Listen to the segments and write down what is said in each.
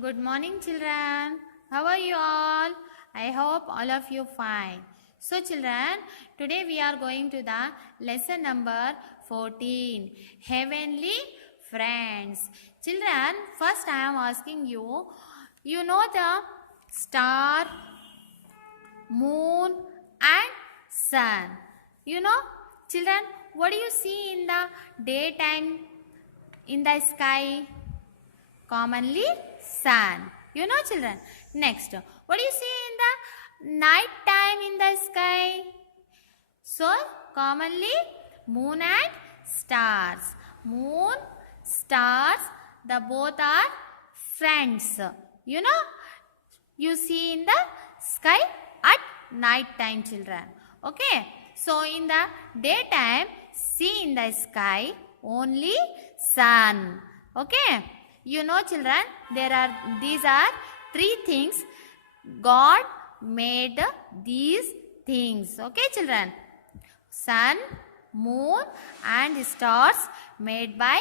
Good morning, children. How are you all? I hope all of you fine. So, children, today we are going to the lesson number 14, Heavenly Friends. Children, first I am asking you, you know the star, moon and sun. You know, children, what do you see in the daytime in the sky? Commonly sun. You know, children. Next, what do you see in the night time in the sky? So, commonly moon and stars. Moon, stars, the both are friends. You know, you see in the sky at night time, children. Okay. So, in the daytime, see in the sky only sun. Okay. You know, children, these are three things. God made these things. Okay, children. Sun, moon and stars made by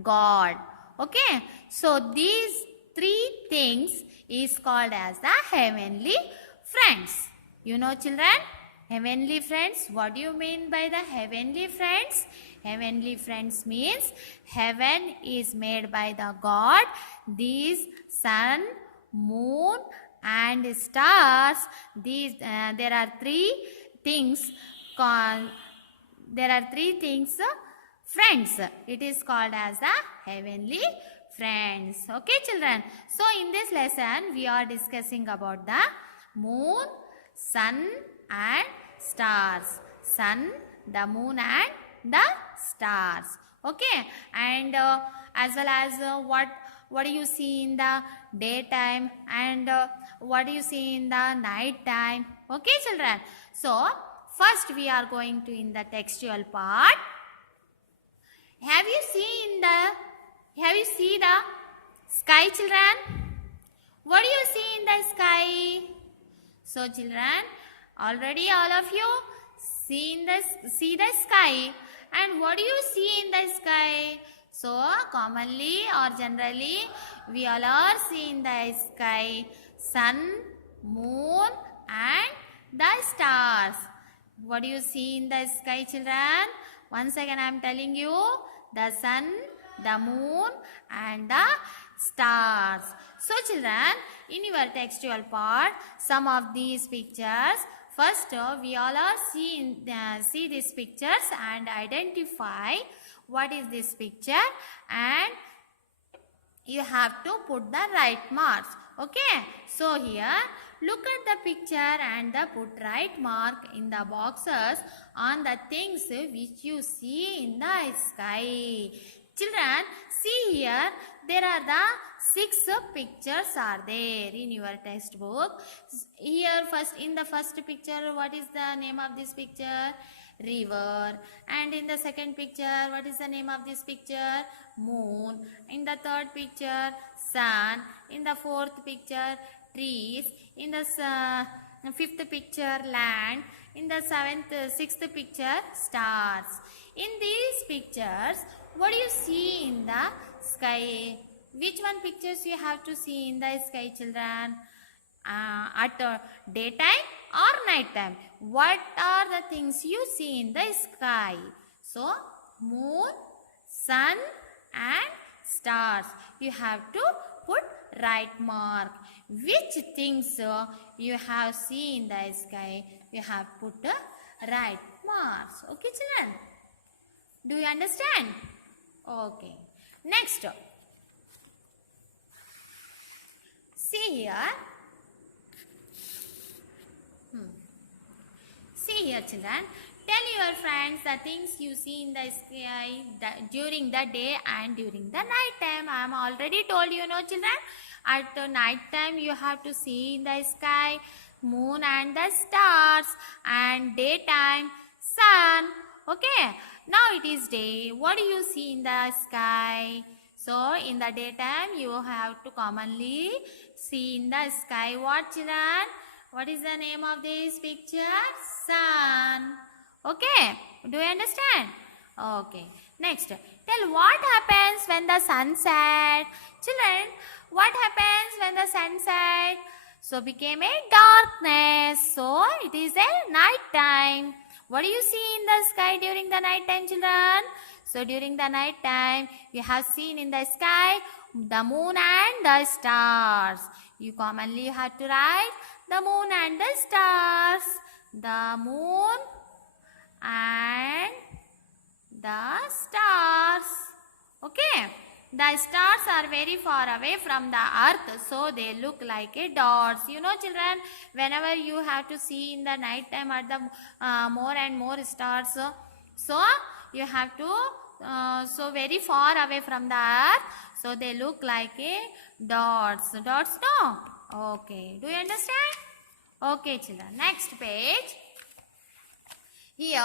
God. Okay. So, these three things is called as the heavenly friends. You know, children, heavenly friends. What do you mean by the heavenly friends? Heavenly friends means heaven is made by the God. These sun, moon and stars, there are three things called, friends. It is called as the heavenly friends. Okay, children. So in this lesson we are discussing about the moon, sun and stars. Sun, the moon and the stars. Okay, and as well as what do you see in the daytime and what do you see in the night time. Okay, children. So first we are going to in the textual part. Have you seen the sky, children? What do you see in the sky? So children, already all of you see the sky. And what do you see in the sky? So commonly or generally we all are seeing the sky, sun, moon and the stars. What do you see in the sky, children? Once again I am telling you, the sun, the moon and the stars. So children, in your textual part, some of these pictures, first we all are see these pictures and identify what is this picture, and you have to put the right marks. Okay, so here look at the picture and put right mark in the boxes on the things which you see in the sky. Children, see here, there are the 6 pictures are there in your textbook. Here first, in the first picture, what is the name of this picture? River. And in the second picture, what is the name of this picture? Moon. In the third picture, sun. In the fourth picture, trees. In the fifth picture, land. In the sixth picture, stars. In these pictures, what do you see in the sky? Which one pictures you have to see in the sky, children? At daytime or night time? What are the things you see in the sky? So, moon, sun and stars. You have to put right mark. Which things you have seen in the sky? You have put right marks. Okay, children? Do you understand? Okay. Next. See here. See here, children. Tell your friends the things you see in the sky during the day and during the night time. I am already told you, know, children. At the night time you have to see in the sky moon and the stars, and daytime sun. Okay. Now it is day. What do you see in the sky? So in the daytime you have to commonly see in the sky what, children? What is the name of this picture? Sun. Okay. Do you understand? Okay. Next. Tell Tell what happens when the sun set. Children, what happens when the sun set? So became a darkness. So it is a night time. What do you see in the sky during the night time, children? So during the night time, you have seen in the sky the moon and the stars. You commonly have to write the moon and the stars. The moon and the stars. Okay. The stars are very far away from the earth, so they look like a dots. You know, children, whenever you have to see in the night time at the more and more stars, so you have to so very far away from the earth, so they look like a dots. Dots, no? Okay. Do you understand? Okay, children. Next page. Here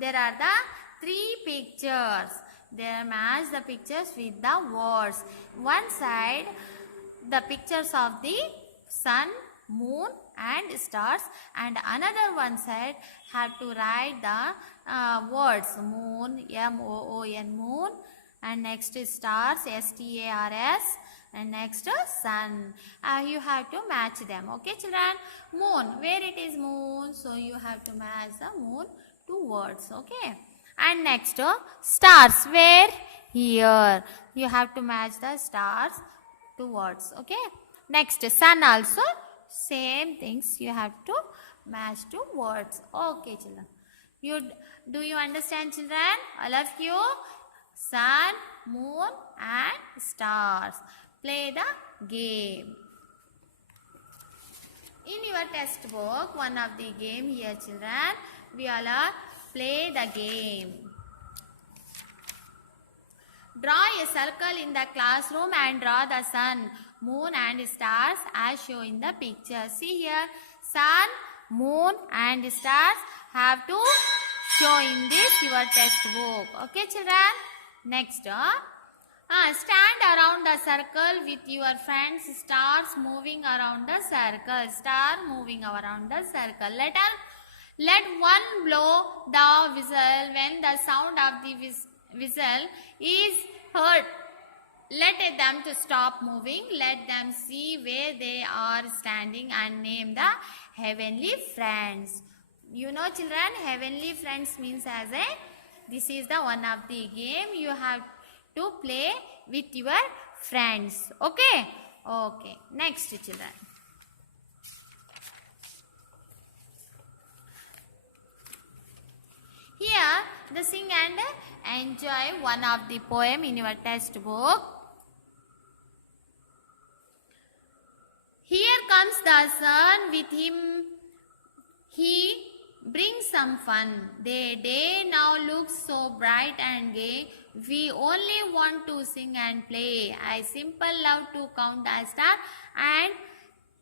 there are the three pictures. They match the pictures with the words. One side the pictures of the sun, moon and stars, and another one side have to write the words moon, M-O-O-N, moon, and next is stars, S-T-A-R-S, and next sun. You have to match them. Okay, children? Moon, where it is moon, so you have to match the moon to words. Okay. And next stars, where? Here. You have to match the stars to words. Okay. Next sun also, same things you have to match to words. Okay, children. Do you understand, children? All of you? Sun, moon and stars. Play the game. In your textbook, one of the game here, children, we all are play the game. Draw a circle in the classroom and draw the sun, moon and stars as shown in the picture. See here, sun, moon and stars have to show in this your textbook. Okay, children? Next, stand around the circle with your friends. Stars moving around the circle. Star moving around the circle. Let one blow the whistle. When the sound of the whistle is heard, let them to stop moving. Let them see where they are standing and name the heavenly friends. You know, children, heavenly friends means as a, this is the one of the game you have to play with your friends. Okay? Okay. Next, children. Here, the sing and enjoy one of the poem in your textbook. Here comes the sun, with him he brings some fun. The day now looks so bright and gay. We only want to sing and play. I simple love to count a star and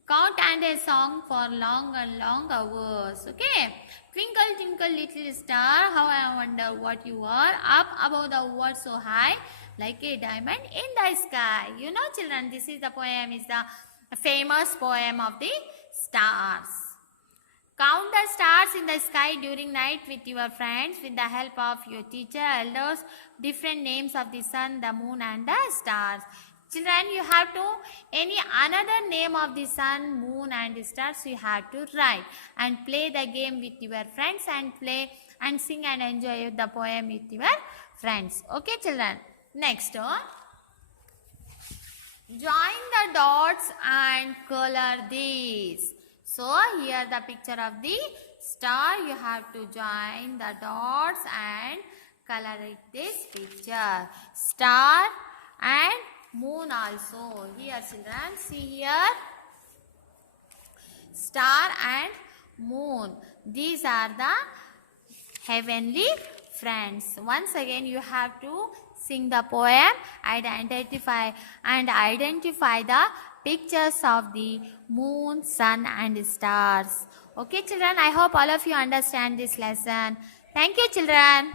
count and a song for long and long hours. Okay. Twinkle, twinkle, little star, how I wonder what you are. Up above the world so high, like a diamond in the sky. You know, children, this is the poem, is the famous poem of the stars. Count the stars in the sky during night with your friends with the help of your teacher, elders, different names of the sun, the moon and the stars. Children, you have to, any another name of the sun, moon and stars you have to write and play the game with your friends and play and sing and enjoy the poem with your friends. Okay, children. Next, join the dots and color these. So, here the picture of the star, you have to join the dots and color it this picture. Star and moon also. Here, children, see here, star and moon. These are the heavenly friends. Once again, you have to sing the poem, identify the pictures of the moon, sun and stars. Okay, children, I hope all of you understand this lesson. Thank you, children.